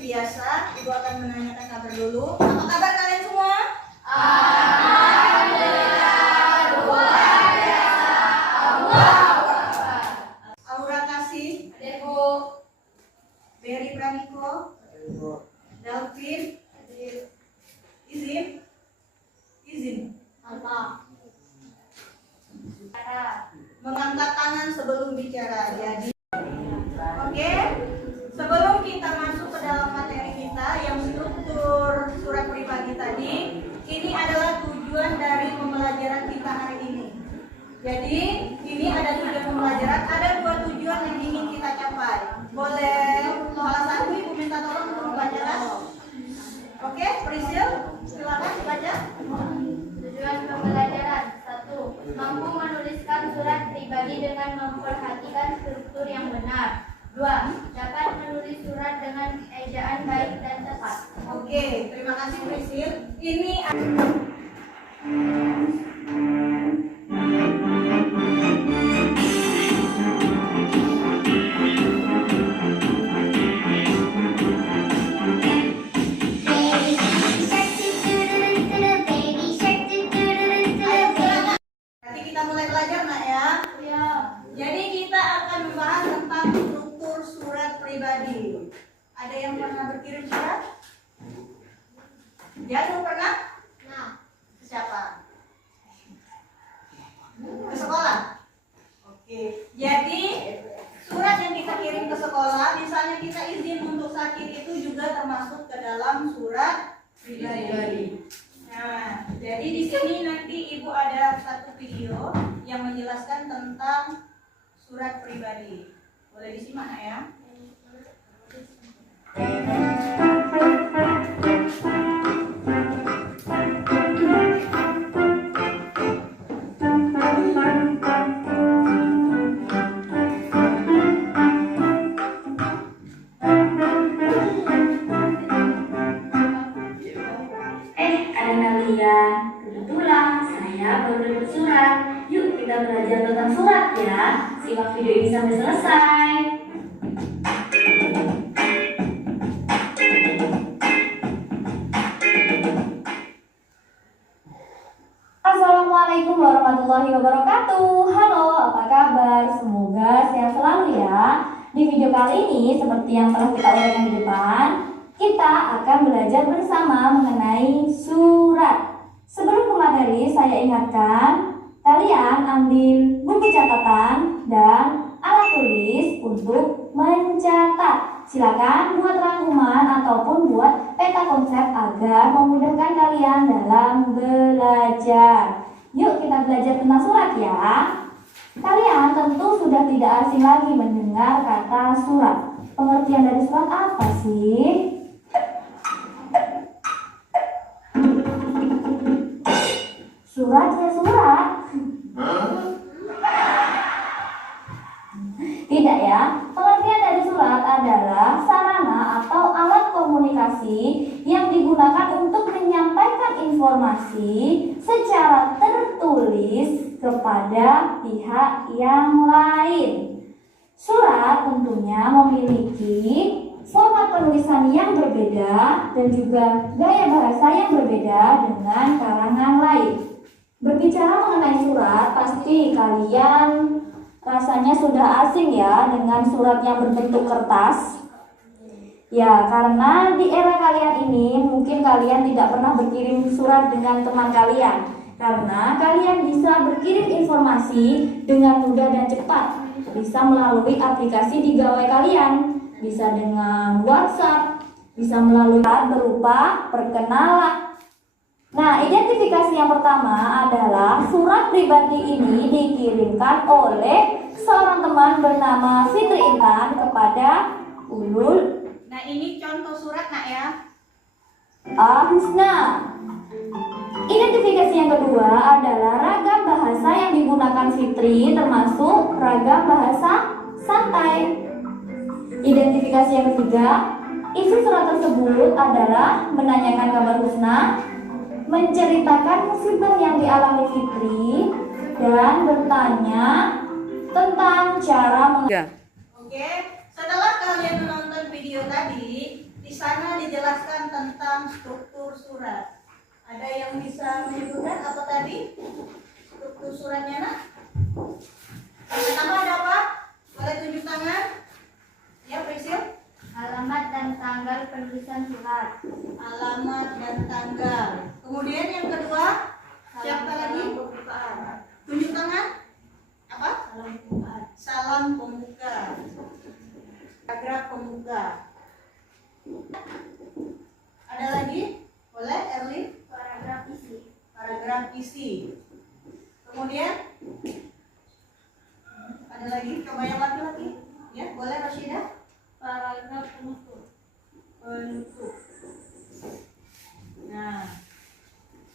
biasa, Ibu akan menanyakan kabar dulu. Apa kabar kalian semua? Alhamdulillah, luar biasa. Allahu Akbar. Aura Kasih, Hadir, Bu. Berry Pramiko, Dalvin, izin. Apa? Mengangkat tangan sebelum bicara. Jadi, oke. Sebelum kita masuk ke dalam materi kita yang struktur surat pribadi tadi, ini adalah tujuan dari pembelajaran kita hari ini. Jadi, ini ada tujuan pembelajaran, ada dua tujuan yang ingin kita capai. Boleh salah satu Ibu minta tolong untuk membacakan? Oke, Prisil, silakan baca. Tujuan pembelajaran 1. Mampu menuliskan surat pribadi dengan memperhatikan struktur yang benar. 2. Dapat menulis surat dengan ejaan baik dan tepat. Oke, terima kasih Prisil. Ini nanti kita mulai belajar, Nak ya. Ya. Jadi kita akan membahas tentang struktur surat pribadi. Ada yang pernah berkirim surat? Janu pernah? Nah. Ke siapa? Ke sekolah? Oke. Jadi surat yang kita kirim ke sekolah, misalnya kita izin untuk sakit, itu juga termasuk ke dalam surat pribadi. Nah, jadi di sini nanti Ibu ada satu video yang menjelaskan tentang surat pribadi. Boleh disimak, Nak, ya? Kalian, kebetulan saya baru dapat surat. Yuk kita belajar tentang surat ya. Simak video ini sampai selesai. Assalamualaikum warahmatullahi wabarakatuh. Halo, apa kabar? Semoga sehat selalu ya. Di video kali ini, seperti yang telah kita uraikan di depan, kita akan belajar bersama mengenai surat. Sebelum ke materi, saya ingatkan kalian ambil buku catatan dan alat tulis untuk mencatat. Silakan buat rangkuman ataupun buat peta konsep agar memudahkan kalian dalam belajar. Yuk kita belajar tentang surat ya. Kalian tentu sudah tidak asing lagi mendengar kata surat. Pengertian dari surat apa sih? Surat ya surat. Tidak ya. Pengertian dari surat adalah sarana atau alat komunikasi yang digunakan untuk menyampaikan informasi secara tertulis kepada pihak yang lain. Surat tentunya memiliki format penulisan yang berbeda dan juga gaya bahasa yang berbeda dengan karangan lain. Berbicara mengenai surat, pasti kalian rasanya sudah asing ya dengan surat yang berbentuk kertas. Ya, karena di era kalian ini mungkin kalian tidak pernah berkirim surat dengan teman kalian. Karena kalian bisa berkirim informasi dengan mudah dan cepat. Bisa melalui aplikasi di gawai kalian, bisa dengan WhatsApp, bisa melalui berupa perkenalan. Nah, identifikasi yang pertama adalah surat pribadi ini dikirimkan oleh seorang teman bernama Fitri Intan kepada Ulul. Nah, ini contoh surat, Nak ya. Husna. Identifikasi yang kedua adalah ragam bahasa yang digunakan Fitri, termasuk ragam bahasa santai. Identifikasi yang ketiga, isi surat tersebut adalah menanyakan kabar Husna, menceritakan musibah yang dialami Fitri, dan bertanya tentang cara Oke, setelah kalian menonton video tadi, di sana tentang struktur surat. Ada yang bisa menyebutkan apa tadi? Struktur suratnya, nak? Yang pertama ada apa? Boleh tunjuk tangan? Ya, Prisil. Alamat dan tanggal penulisan surat. Alamat dan tanggal. Kemudian yang kedua, siapa lagi? Tunjuk tangan. Apa? Salam pembukaan. Salam pembuka. Paragraf pembuka. Ada lagi? Boleh, Erlin? Paragraf isi. Paragraf isi. Kemudian ada lagi? Coba yang laki-laki. Ya, boleh Rasyidah? Paragraf penutup. Penutup. Nah,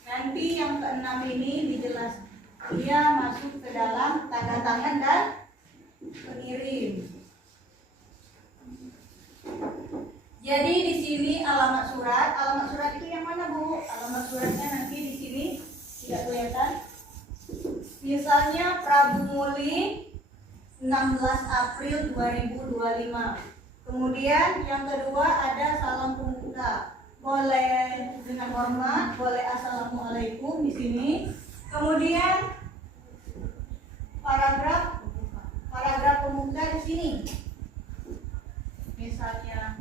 nanti yang keenam ini dijelaskan. Dia masuk ke dalam tanda tangan dan pengirim. Jadi di sini alamat surat. Alamat surat itu yang mana, Bu? Alamat suratnya nanti di sini tidak kelihatan. Misalnya Prabu Muli 16 April 2025. Kemudian yang kedua ada salam pembuka. Boleh dengan hormat, boleh assalamualaikum di sini. Kemudian paragraf pembuka di sini. Misalnya,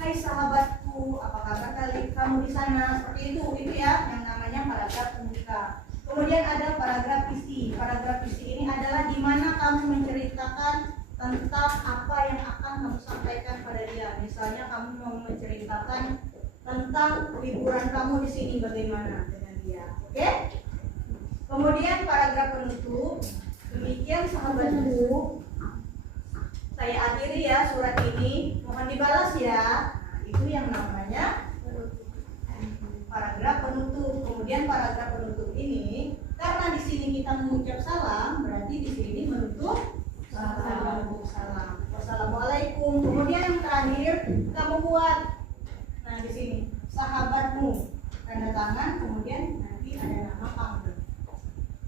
hai sahabatku, apa kabar kamu di sana? Seperti itu ya yang namanya paragraf pembuka. Kemudian ada paragraf isi. Paragraf isi ini adalah di mana kamu menceritakan tentang apa yang akan kamu sampaikan pada dia. Misalnya kamu mau menceritakan tentang liburan kamu di sini bagaimana dengan dia. Oke? Kemudian paragraf penutup. Demikian sahabatku, saya akhiri ya surat ini. Mohon dibalas ya. Nah, itu yang namanya paragraf penutup. Kemudian paragraf penutup ini, karena di sini kita mengucap salam, berarti di sini menutup salam. Wassalamualaikum. Kemudian yang terakhir kamu buat, nah di sini sahabatmu, tanda tangan, kemudian nanti ada nama kamu.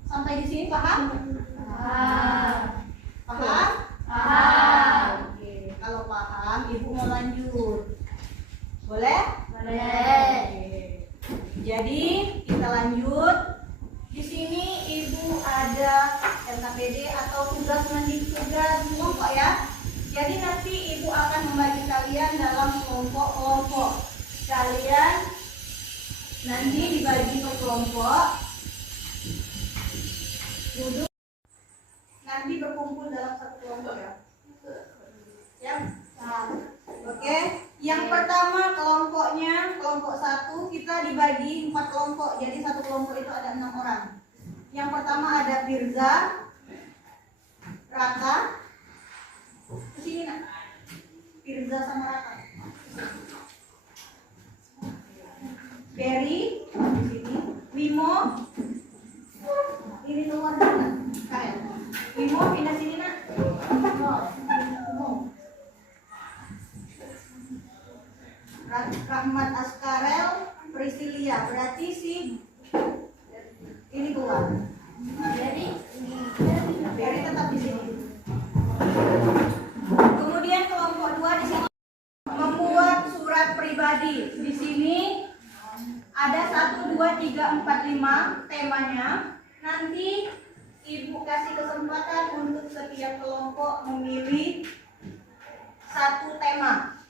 Sampai di sini paham? Paham. Paham? Paham. Oke. Kalau paham, Ibu mau lanjut. Boleh? Boleh. Oke. Jadi kita lanjut. Di sini Ibu ada LKPD atau tugas kelompok ya. Jadi nanti Ibu akan membagi kalian dalam kelompok-kelompok. Kalian nanti dibagi ke kelompok. Duduk. Nanti berkumpul dalam satu kelompok ya. Ya. Oke. Yang pertama kelompoknya, kelompok 1 kita dibagi 4 kelompok. Jadi satu kelompok itu ada 6 orang. Yang pertama ada Firza, Raka. Kesini nak. Firza sama Raka. Berry di sini. Wimo. Ini nomor berapa? Kalian. Wimo pindah sini nak. Wimo. Rahmat Askarel, Priscilia. Berarti si ini keluar. Jadi Berry tetap di sini. Kemudian kelompok 2 di sini membuat surat pribadi. Di sini ada 1, 2, 3, 4, 5 temanya. Nanti Ibu kasih kesempatan untuk setiap kelompok memilih 1 tema.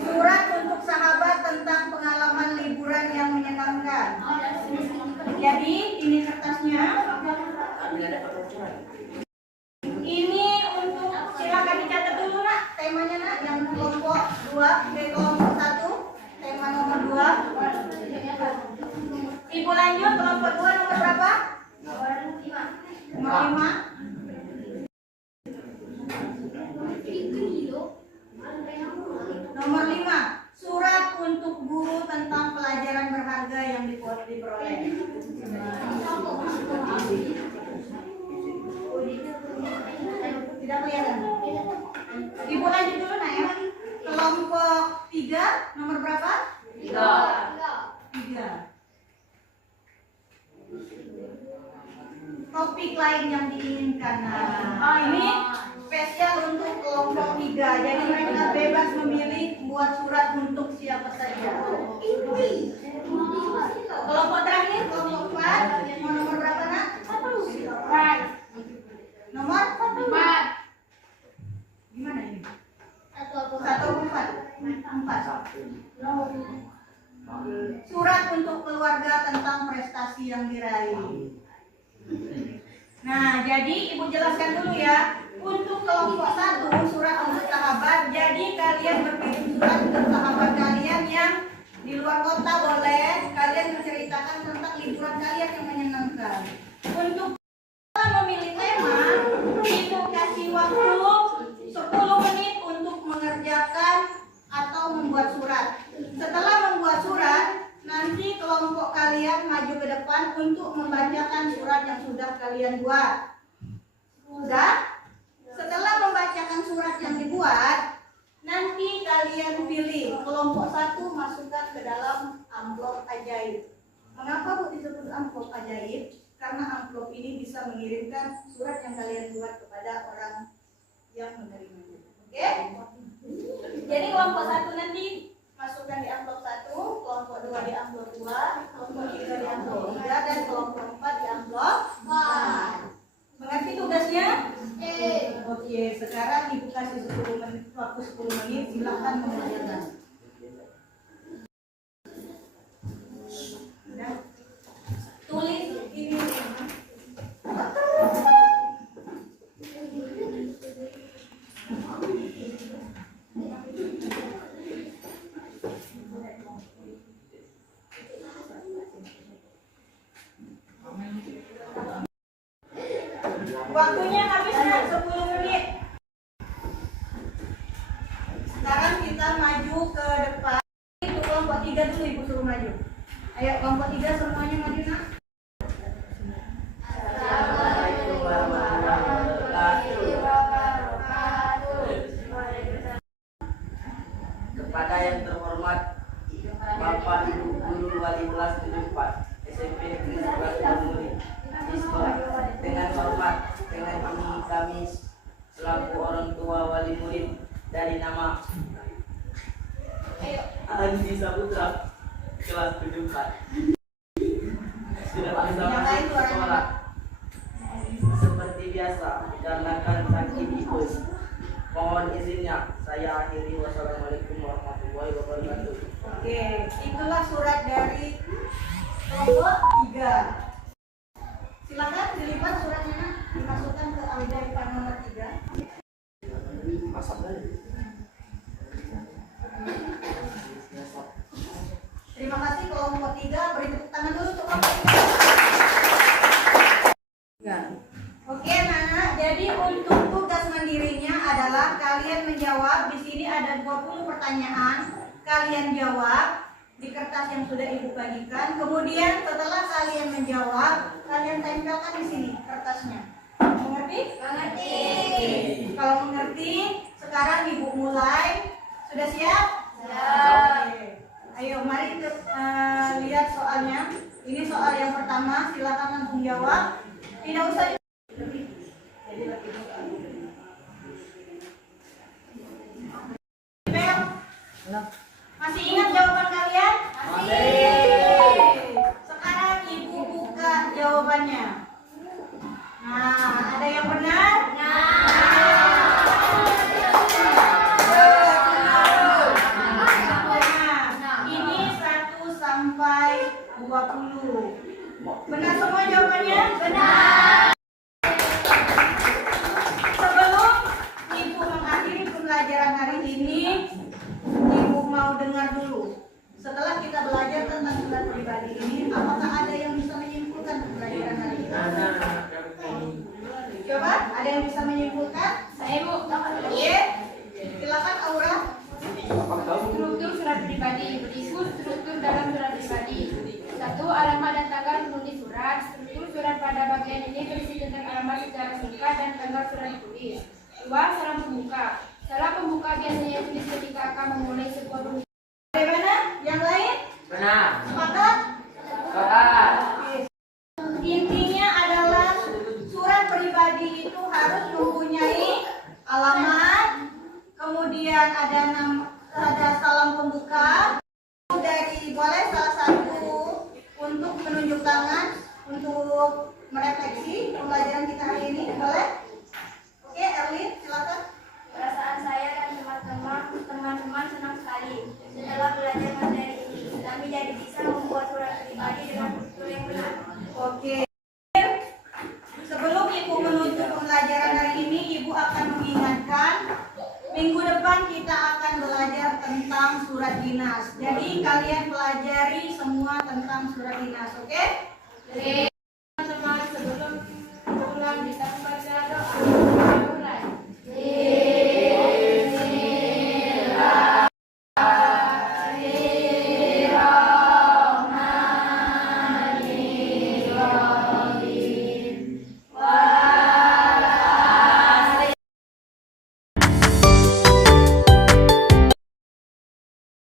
Surat untuk sahabat tentang pengalaman liburan yang menyenangkan. Jadi ini kertasnya. Ini untuk, silakan dicatat dulu nak temanya nak, yang kelompok 2 ke kelompok 1, tema nomor 2. Ibu lanjut kelompok 2 nomor berapa? Nomor 5. Nomor 5, surat untuk guru tentang pelajaran berharga yang diperoleh. Tidak kelihatan. Ibu lanjut dulu nak ya. Kelompok 3 nomor berapa? 3. Topik lain yang diinginkan. Nah, ini spesial untuk kelompok 3. 3. Jadi mereka bebas memilih buat surat untuk siapa saja. Kelompok terakhir, kelompok 4. Mau nomor berapa nak? Nomor 4. gimana ini? 1 1 4. Surat untuk keluarga tentang prestasi yang diraih. Nah, jadi ibu jelaskan dulu ya. Untuk kelompok 1 surat untuk sahabat. Jadi kalian berkirim surat ke sahabat kalian yang di luar kota boleh. Kalian menceritakan tentang liburan kalian yang menyenangkan. Untuk memilih tema itu kasih waktu 10 menit untuk mengerjakan atau membuat surat. Setelah membuat surat, nanti kelompok kalian maju ke depan untuk membacakan surat yang sudah kalian buat. Sudah? Setelah membacakan surat yang dibuat, nanti kalian pilih kelompok 1 masukkan ke dalam amplop ajaib. Mengapa Bu disebut amplop ajaib? Karena amplop ini bisa mengirimkan surat yang kalian buat kepada orang yang menerimanya. Oke? Jadi kelompok 1 nanti masukkan di amplop 1, kelompok 2 di amplop 2, kelompok 3 di amplop 3, dan kelompok 4 di amplop 4. Mengerti tugasnya? Oke, sekarang ibu kasih 10 menit, waktu 10 menit, silakan mengerjakan. Udah? Tulis ini. Waktunya habis 10 menit. Sekarang kita maju ke depan. Itu kelompok 3 dulu ibu suruh maju. Ayo kelompok 3 semuanya maju nak. Assalamualaikum warahmatullahi wabarakatuh. Kepada yang terhormat Bapak Ibu Guru Wali kelas 74 SMP Negeri 11 Banyuwangi siswa, dengan hormat dengan ini kami selaku orang tua wali murid dari nama Andi Saputra kelas 74 sudah bisa masuk sekolah seperti biasa dikarenakan sakit tipes. Mohon izinnya saya akhiri. Wassalamualaikum warahmatullahi wabarakatuh. Oke, itulah surat dari kelompok 3. Silakan dilipat suratnya nak, dimasukkan ke ajaib nomor 3. Terima kasih kelompok 3, beri tepuk tangan dulu untuk kelompok 3. Oke Nana, jadi untuk tugas mandirinya adalah kalian menjawab. Di sini ada 20 pertanyaan, kalian jawab di kertas yang sudah ibu bagikan. Kemudian setelah kalian menjawab, kalian tempelkan di sini kertasnya. Mengerti? Mengerti. Kalau mengerti, sekarang ibu mulai. Sudah siap? Siap. Oke. Ayo mari lihat soalnya. Ini soal yang pertama, silakan langsung jawab. Tidak usah. Masih ingat jawaban kalian? Masih. Sekarang ibu buka jawabannya. Nah, ada yang benar? Ini 1 sampai 20. Benar semua jawabannya? Benar. Sebelum ibu mengakhiri pembelajaran hari ini, ibu mau dengar dulu. Setelah kita belajar tentang surat pribadi ini, apakah ada yang bisa menyimpulkan pembelajaran hari ini? Coba, ada yang bisa menyimpulkan? Saya Bu. Iya. Silakan Aura. Struktur surat pribadi. Berikut struktur dalam surat pribadi. 1. Alamat dan tanggal penulis surat. Struktur surat pada bagian ini berisi tentang alamat secara singkat dan tanggal surat ditulis. 2. Salam pembuka. Salam pembuka biasanya tulis ketika akan memulai sebuah pembukaan. Bagaimana? Yang lain? Benar. Sepakat? Sepakat. Intinya adalah surat pribadi itu harus mempunyai alamat, kemudian kemudian ada salam pembuka. Boleh salah satu untuk menunjuk tangan untuk merefleksi pembelajaran kita hari ini, boleh? Oke, Erlin, silakan. Perasaan saya dan teman-teman senang sekali setelah belajar materi ini. Kami jadi bisa membuat surat pribadi dengan struktur yang benar. Oke. Sebelum Ibu menutup pembelajaran hari ini, Ibu akan mengingatkan minggu depan kita akan belajar tentang surat dinas. Jadi kalian pelajari semua tentang surat dinas, oke?